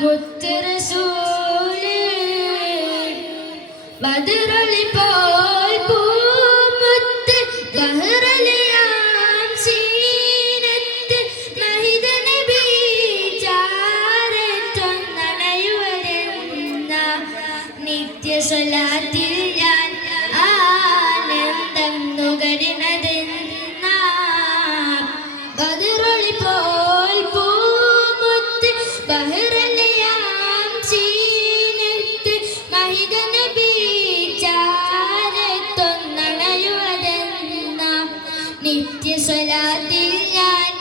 മുത്ത് റസൂലേ ബദറൊളി പോൽ പൂമുത്ത് ബഹ്റലിയാം സീനത്ത് മഹിത നബി ചാരത്തൊന്നണയുവരെന്ന നിത്യ സ്വലാത്തിൽ ഞാൻ ആനന്ദം നുകരുന്നതെന്ന ബദറൊളി പോൽ പൂമുത്ത് ബഹ്റലിയാം സീനത്ത് മഹിത നബി ചാരത്തൊന്നണയുവരെന്ന നിത്യ സ്വലാത്തിൽ ഞാൻ